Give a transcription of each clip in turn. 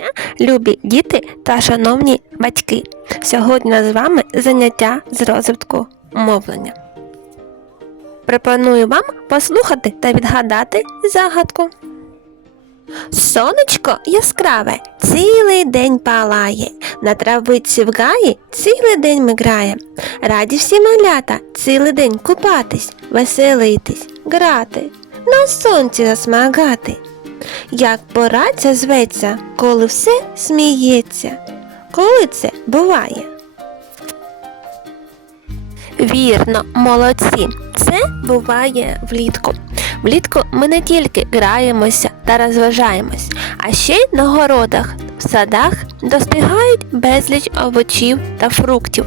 дня, любі діти та шановні батьки. Сьогодні з вами заняття з розвитку мовлення. Пропоную вам послухати та відгадати загадку. Сонечко яскраве, цілий день палає, на травиці в гаї цілий день миграє. Раді всі малята цілий день купатись, веселитись, грати, на сонці засмагати. Як пора ця зветься, коли все сміється. Коли це буває? Вірно, молодці. Це буває влітку. Влітку ми не тільки граємося та розважаємось, а ще й на городах, в садах достигають безліч овочів та фруктів.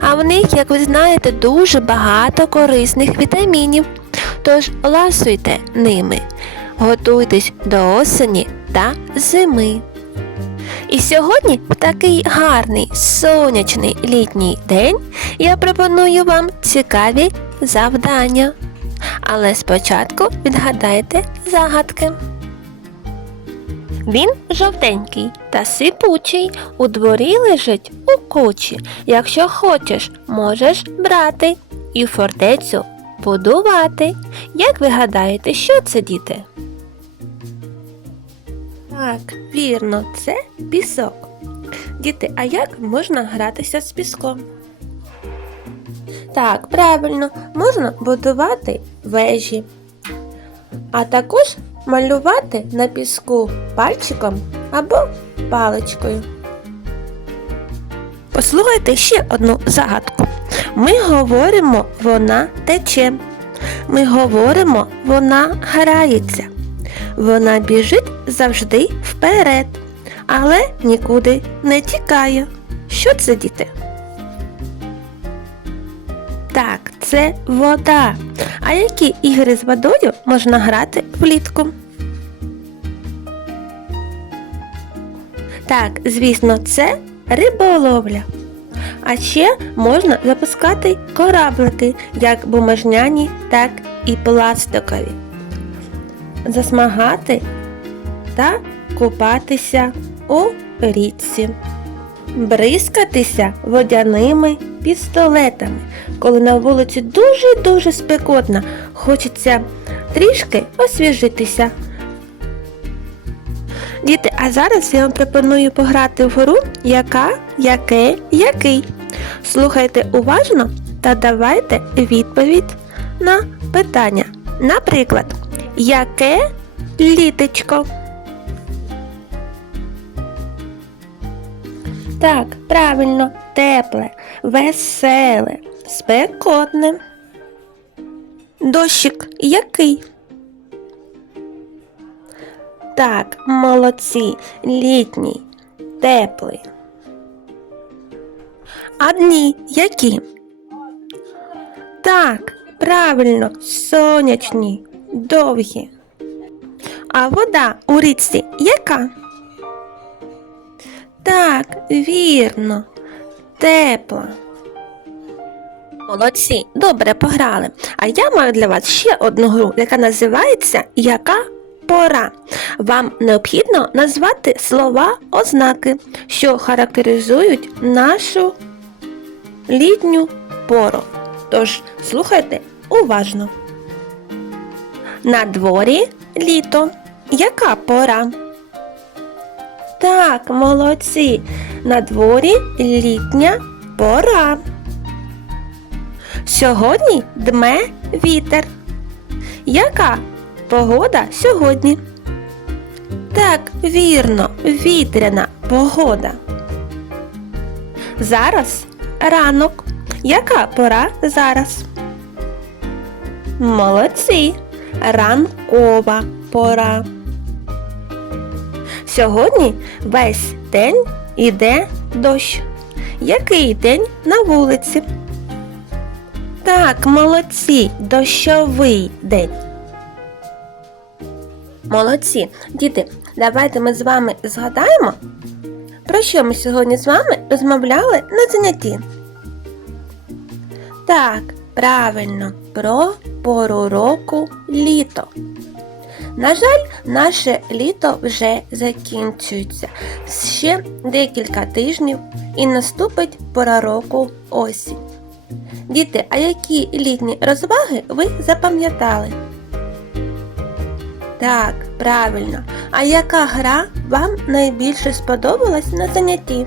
А в них, як ви знаєте, дуже багато корисних вітамінів. Тож ласуйте ними, готуйтесь до осені та зими. І сьогодні, в такий гарний сонячний літній день, я пропоную вам цікаві завдання. Але спочатку відгадайте загадки. Він жовтенький та сипучий, у дворі лежить у кучі. Якщо хочеш, можеш брати і фортецю будувати. Як ви гадаєте, що це діти? Так, вірно, це пісок. Діти, а як можна гратися з піском? Так, правильно, можна будувати вежі, а також малювати на піску пальчиком або паличкою. Послухайте ще одну загадку. Ми говоримо, вона тече. Ми говоримо, вона грається. Вона біжить завжди вперед, але нікуди не тікає. Що це, діти? Так, це вода. А які ігри з водою можна грати влітку? Так, звісно, це риболовля. А ще можна запускати кораблики, як бумажняні, так і пластикові. Засмагати та купатися у річці. Бризкатися водяними пістолетами, коли на вулиці дуже-дуже спекотно, хочеться трішки освіжитися. Діти, а зараз я вам пропоную пограти в гру яка, яке, який. Слухайте уважно та давайте відповідь на питання. Наприклад, яке літечко? Так, правильно, тепле, веселе, спекотне. Дощик який? Так, молодці, літній, теплий. А дні які? Так, правильно, сонячні, довгі. А вода у річці яка? Так, вірно, тепла. Молодці, добре пограли. А я маю для вас ще одну гру, яка називається Яка пора. Вам необхідно назвати слова ознаки, що характеризують нашу літню пору. Тож слухайте уважно. На дворі літо. Яка пора? Так, молодці. На дворі літня пора. Сьогодні дме вітер. Яка погода сьогодні? Так, вірно, вітряна погода. Зараз ранок. Яка пора зараз? Молодці. Ранкова пора. Сьогодні весь день іде дощ. Який день на вулиці? Так, молодці, дощовий день. Молодці. Діти, давайте ми з вами згадаємо, про що ми сьогодні з вами розмовляли на занятті. Так, правильно, про пору року літо. На жаль, наше літо вже закінчується. Ще декілька тижнів і наступить пора року осінь. Діти, а які літні розваги ви запам'ятали? Так, правильно. А яка гра вам найбільше сподобалась на занятті?